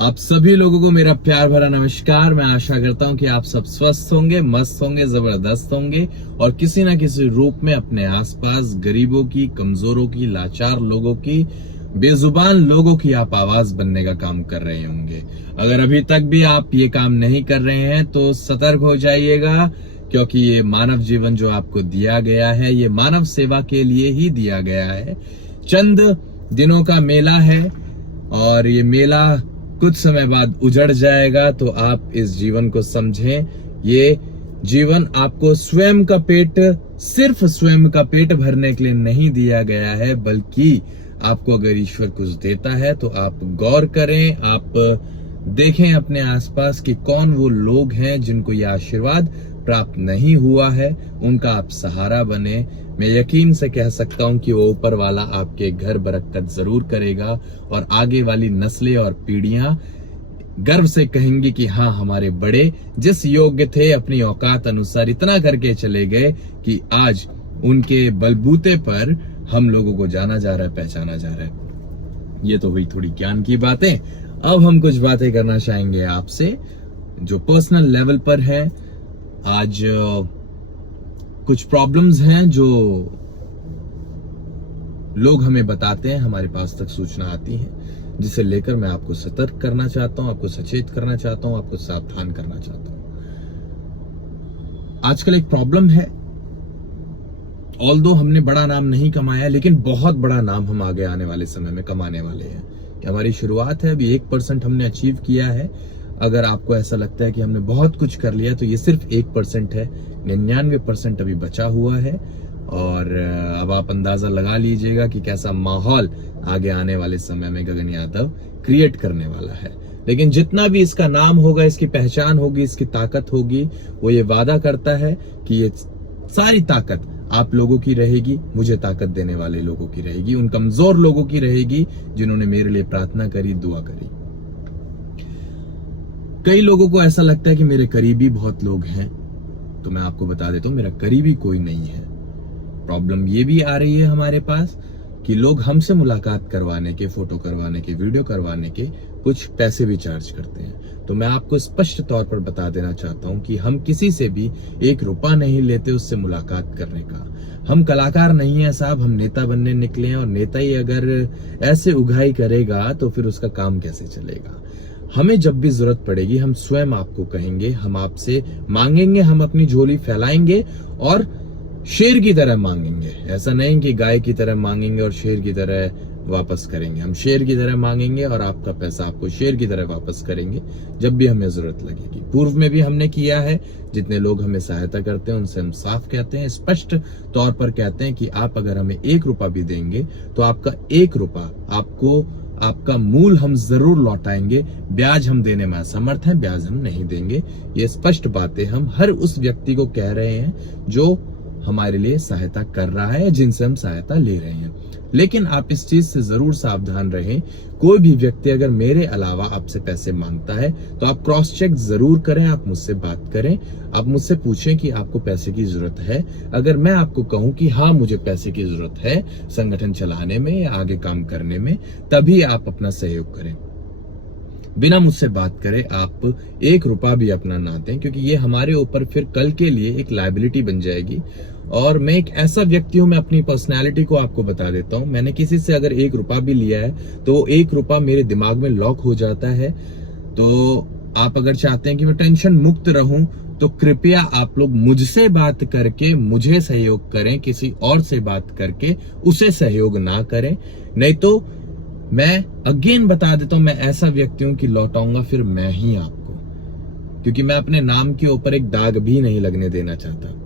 आप सभी लोगों को मेरा प्यार भरा नमस्कार। मैं आशा करता हूं कि आप सब स्वस्थ होंगे, मस्त होंगे, जबरदस्त होंगे और किसी ना किसी रूप में अपने आसपास गरीबों की, कमजोरों की, लाचार लोगों की, बेजुबान लोगों की आप आवाज बनने का काम कर रहे होंगे। अगर अभी तक भी आप ये काम नहीं कर रहे हैं तो सतर्क हो जाइएगा, क्योंकि ये मानव जीवन जो आपको दिया गया है, ये मानव सेवा के लिए ही दिया गया है। चंद दिनों का मेला है और ये मेला कुछ समय बाद उजड़ जाएगा, तो आप इस जीवन को समझें। ये जीवन आपको स्वयं का पेट, सिर्फ स्वयं का पेट भरने के लिए नहीं दिया गया है, बल्कि आपको अगर ईश्वर कुछ देता है तो आप गौर करें, आप देखें अपने आसपास कि कौन वो लोग हैं जिनको ये आशीर्वाद प्राप्त नहीं हुआ है, उनका आप सहारा बने। मैं यकीन से कह सकता हूं कि वो ऊपर वाला आपके घर बरकत जरूर करेगा और आगे वाली नस्लें और पीढ़ियां गर्व से कहेंगी कि हाँ, हमारे बड़े जिस योग्य थे अपनी औकात अनुसार इतना करके चले गए कि आज उनके बलबूते पर हम लोगों को जाना जा रहा है, पहचाना जा रहा है। ये तो हुई थोड़ी ज्ञान की बातें। अब हम कुछ बातें करना चाहेंगे आपसे जो पर्सनल लेवल पर है। आज कुछ प्रॉब्लम्स हैं जो लोग हमें बताते हैं, हमारे पास तक सूचना आती है, जिसे लेकर मैं आपको सतर्क करना चाहता हूं, आपको सचेत करना चाहता हूं, आपको सावधान करना चाहता हूं। आजकल एक प्रॉब्लम है, ऑल्दो हमने बड़ा नाम नहीं कमाया, लेकिन बहुत बड़ा नाम हम आगे आने वाले समय में कमाने वाले हैं। हमारी शुरुआत है, अभी 1% हमने अचीव किया है। अगर आपको ऐसा लगता है कि हमने बहुत कुछ कर लिया तो ये सिर्फ 1% है, 99% अभी बचा हुआ है। और अब आप अंदाजा लगा लीजिएगा कि कैसा माहौल आगे आने वाले समय में गगन यादव क्रिएट करने वाला है। लेकिन जितना भी इसका नाम होगा, इसकी पहचान होगी, इसकी ताकत होगी, वो ये वादा करता है कि ये सारी ताकत आप लोगों की रहेगी, मुझे ताकत देने वाले लोगों की रहेगी, उन कमजोर लोगों की रहेगी जिन्होंने मेरे लिए प्रार्थना करी, दुआ करी। कई लोगों को ऐसा लगता है कि मेरे करीबी बहुत लोग हैं, तो मैं आपको बता देता हूं, मेरा करीबी कोई नहीं है। प्रॉब्लम ये भी आ रही है हमारे पास कि लोग हमसे मुलाकात करवाने के, फोटो करवाने के, वीडियो करवाने के कुछ पैसे भी चार्ज करते हैं। तो मैं आपको स्पष्ट तौर पर बता देना चाहता हूं कि हम किसी से भी 1 रुपया नहीं लेते उससे मुलाकात करने का। हम कलाकार नहीं है साहब, हम नेता बनने निकले हैं और नेता ही अगर ऐसे उगाई करेगा तो फिर उसका काम कैसे चलेगा। हमें जब भी जरूरत पड़ेगी हम स्वयं आपको कहेंगे, हम आपसे मांगेंगे, हम अपनी झोली फैलाएंगे और शेर की तरह मांगेंगे। ऐसा नहीं कि गाय की तरह मांगेंगे और शेर की तरह वापस करेंगे। हम शेर की तरह मांगेंगे और आपका पैसा आपको शेर की तरह वापस करेंगे जब भी हमें जरूरत लगेगी। पूर्व में भी हमने किया है। जितने लोग हमें सहायता करते हैं उनसे हम साफ कहते हैं, स्पष्ट तौर पर कहते हैं कि आप अगर हमें 1 रुपया भी देंगे तो आपका 1 रुपया आपको, आपका मूल हम जरूर लौटाएंगे। ब्याज हम देने में असमर्थ हैं, ब्याज हम नहीं देंगे। ये स्पष्ट बातें हम हर उस व्यक्ति को कह रहे हैं जो हमारे लिए सहायता कर रहा है, जिनसे हम सहायता ले रहे हैं। लेकिन आप इस चीज से जरूर सावधान रहें, कोई भी व्यक्ति अगर मेरे अलावा आपसे पैसे मांगता है तो आप क्रॉस चेक जरूर करें, आप मुझसे बात करें, आप मुझसे पूछें कि आपको पैसे की जरूरत है। अगर मैं आपको कहूं कि हाँ मुझे पैसे की जरूरत है संगठन चलाने में या आगे काम करने में, तभी आप अपना सहयोग करें। बिना मुझसे बात करे आप 1 रुपया भी अपना ना दें, क्योंकि ये हमारे ऊपर फिर कल के लिए एक लायबिलिटी बन जाएगी। और मैं एक ऐसा व्यक्ति हूं, मैं अपनी पर्सनैलिटी को आपको बता देता हूं, मैंने किसी से अगर 1 रुपया भी लिया है तो 1 रुपया मेरे दिमाग में लॉक हो जाता है। तो आप अगर चाहते हैं कि मैं टेंशन मुक्त रहूं तो कृपया आप लोग मुझसे बात करके मुझे सहयोग करें, किसी और से बात करके उसे सहयोग ना करें। नहीं तो मैं अगेन बता देता हूं, मैं ऐसा व्यक्ति हूं कि लौटाऊंगा फिर मैं ही आपको, क्योंकि मैं अपने नाम के ऊपर एक दाग भी नहीं लगने देना चाहता।